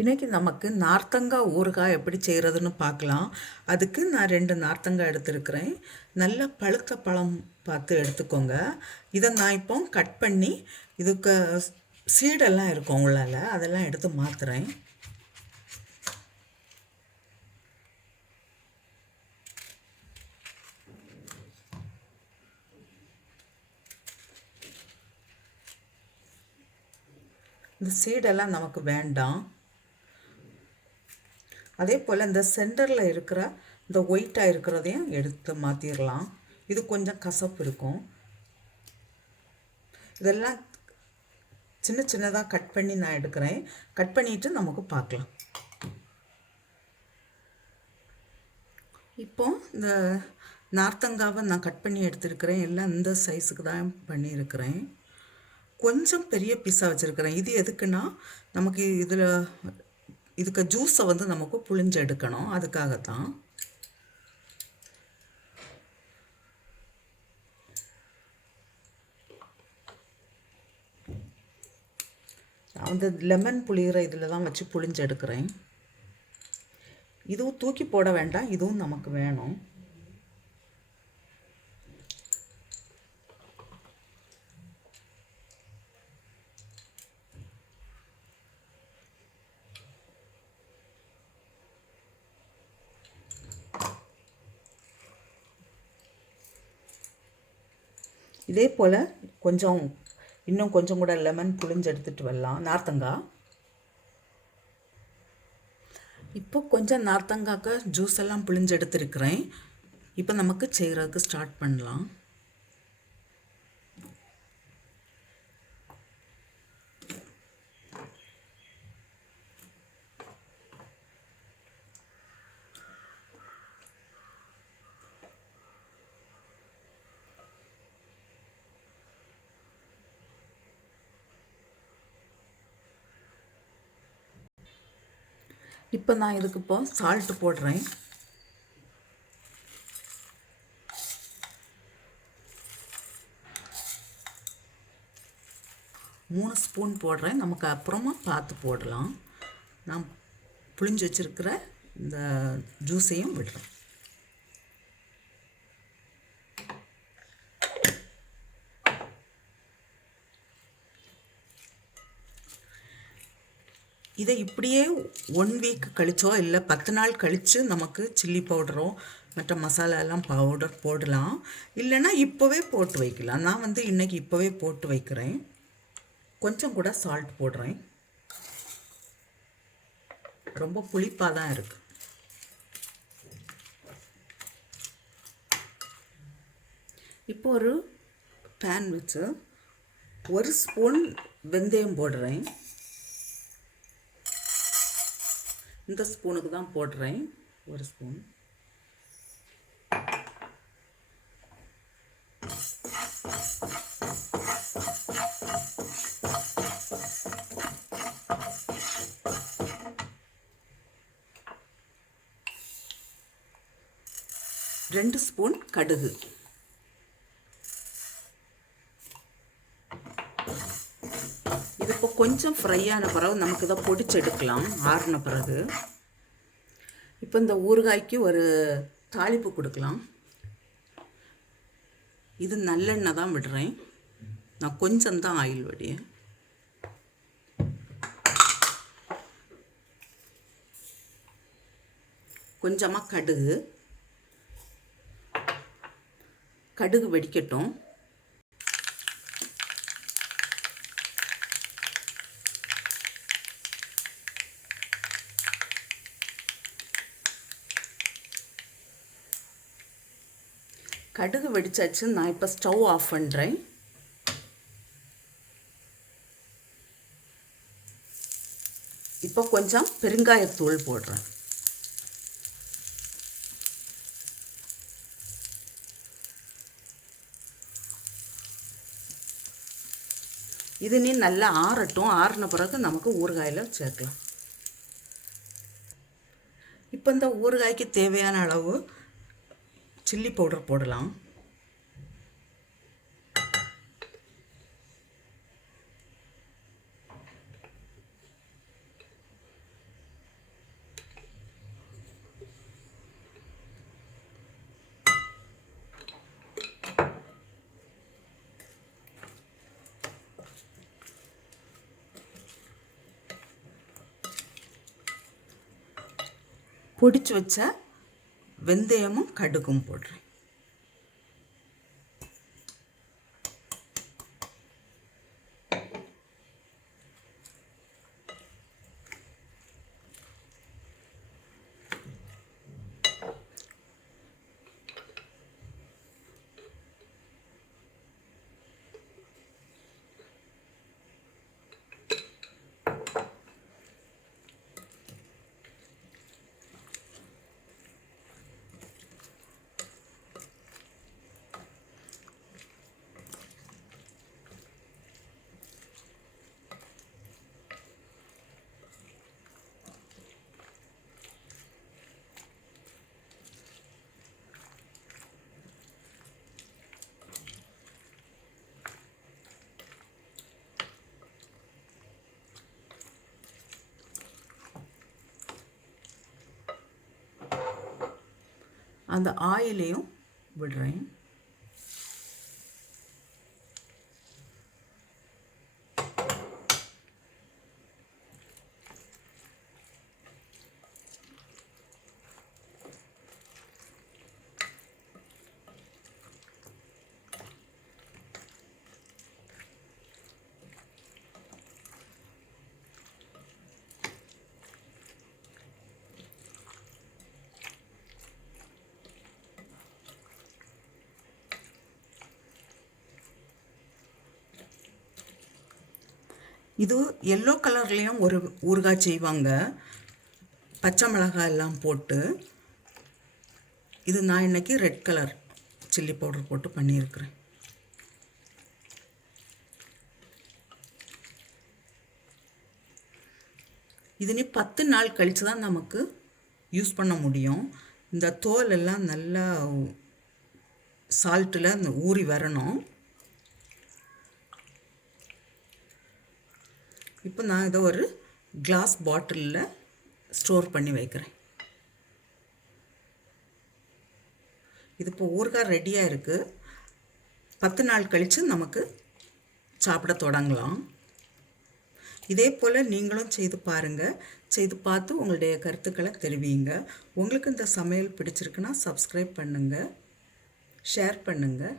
இன்றைக்கி நமக்கு நார்த்தங்காய் ஊறுகாய் எப்படி செய்கிறதுன்னு பார்க்கலாம். அதுக்கு நான் 2 நார்த்தங்காய் எடுத்துருக்கிறேன். நல்ல பழுத்த பழம் பார்த்து எடுத்துக்கோங்க. இதை நான் இப்போ கட் பண்ணி இதுக்கு சீடெல்லாம் இருக்கும் உள்ளால் அதெல்லாம் எடுத்து மாற்றுறேன். இந்த சீடெல்லாம் நமக்கு வேண்டாம். அதே போல் இந்த சென்டரில் இருக்கிற இந்த ஒயிட்டாக இருக்கிறதையும் எடுத்து மாற்றிடலாம். இது கொஞ்சம் கசப்பு இருக்கும். இதெல்லாம் சின்ன சின்னதாக கட் பண்ணி நான் எடுக்கிறேன். கட் பண்ணிவிட்டு நமக்கு பார்க்கலாம். இப்போ இந்த நார்த்தங்காவை நான் கட் பண்ணி எடுத்துருக்கிறேன். எல்லாம் இந்த சைஸுக்கு தான் பண்ணியிருக்கிறேன். கொஞ்சம் பெரிய பீஸாக வச்சுருக்கிறேன். இது எதுக்குன்னா நமக்கு இதுக்கு ஜூஸை வந்து நமக்கு புழிஞ்சு எடுக்கணும். அதுக்காகத்தான். நான் வந்து லெமன் புளிகிற இதில் தான் வச்சு புழிஞ்சு எடுக்கிறேன். இதுவும் தூக்கி போட வேண்டாம், இதுவும் நமக்கு வேணும். இதே போல் இன்னும் கொஞ்சம் கூட லெமன் புழிஞ்சு எடுத்துகிட்டு வரலாம். நார்த்தங்காய் இப்போ கொஞ்சம் நார்த்தங்காய்க்கு ஜூஸ் எல்லாம் புழிஞ்சு எடுத்துருக்கிறேன். இப்போ நமக்கு செய்கிறதுக்கு ஸ்டார்ட் பண்ணலாம். இப்போ நான் இதுக்கு இப்போ சால்ட்டு போடுறேன். மூணு ஸ்பூன் போடுறேன். நமக்கு அப்புறமா பார்த்து போடலாம். நான் புழிஞ்சு வச்சுருக்கிற இந்த ஜூஸையும் விடுறேன். இதை இப்படியே 1 வீக் கழிச்சோ இல்லை 10 நாள் கழித்து நமக்கு சில்லி பவுடரோ மற்ற மசாலா எல்லாம் பவுடர் போடலாம். இல்லைன்னா இப்போவே போட்டு வைக்கலாம். நான் வந்து இன்றைக்கி இப்போவே போட்டு வைக்கிறேன். கொஞ்சம் கூட சால்ட் போடுறேன். ரொம்ப புளிப்பாக தான் இருக்குது. இப்போ ஒரு பேன் வச்சு 1 ஸ்பூன் வெந்தயம் போடுறேன். இந்த ஸ்பூனுக்கு தான் போடுறேன். 1 ஸ்பூன். ரெண்டு ஸ்பூன் கடுகு. இது இப்போ கொஞ்சம் ஃப்ரை ஆன பிறகு நமக்கு இதை பொடிச்சு எடுக்கலாம். ஆறின பிறகு இப்போ இந்த ஊறுகாய்க்கு ஒரு தாளிப்பு கொடுக்கலாம். இது நல்லெண்ணெய் தான் விடுறேன். நான் கொஞ்சம் தான் ஆயில் விடுறேன். கொஞ்சமாக கடுகு வெடிக்கட்டும். கடுகு வெடிச்சாச்சு. நான் இப்போ ஸ்டவ் ஆஃப் பண்ணுறேன். இப்போ கொஞ்சம் பெருங்காயத்தூள் போடுறேன். இது நீ நல்லா ஆறட்டும். ஆறின பிறகு நமக்கு ஊறுகாயில் சேர்க்கலாம். இப்போ இந்த ஊறுகாய்க்கு தேவையான அளவு சில்லி பவுடர் போடலாம். பொடிச்சு வச்ச வெந்தயமும் கடுகும் போடுறேன். அந்த ஆயிலையும் விடுறேன். இது எல்லோ கலர்லேயும் ஒரு ஊறுகாய் செய்வாங்க, பச்சை மிளகாய் எல்லாம் போட்டு. இது நான் இன்னைக்கு ரெட் கலர் சில்லி பவுடர் போட்டு பண்ணியிருக்கிறேன். இது நீ 10 நாள் கழித்து தான் நமக்கு யூஸ் பண்ண முடியும். இந்த தோல் எல்லாம் நல்லா சால்ட்டில் ஊறி வரணும். இப்போ நான் இதை ஒரு கிளாஸ் பாட்டிலில் ஸ்டோர் பண்ணி வைக்கிறேன். இது இப்போ ஊறுகாய் ரெடியாக இருக்குது. 10 நாள் கழித்து நமக்கு சாப்பிட தொடங்கலாம். இதே போல் நீங்களும் செய்து பாருங்கள். செய்து பார்த்து உங்களுடைய கருத்துக்களை தெரிவிங்க. உங்களுக்கு இந்த சமையல் பிடிச்சிருக்குன்னா சப்ஸ்கிரைப் பண்ணுங்கள், ஷேர் பண்ணுங்கள்.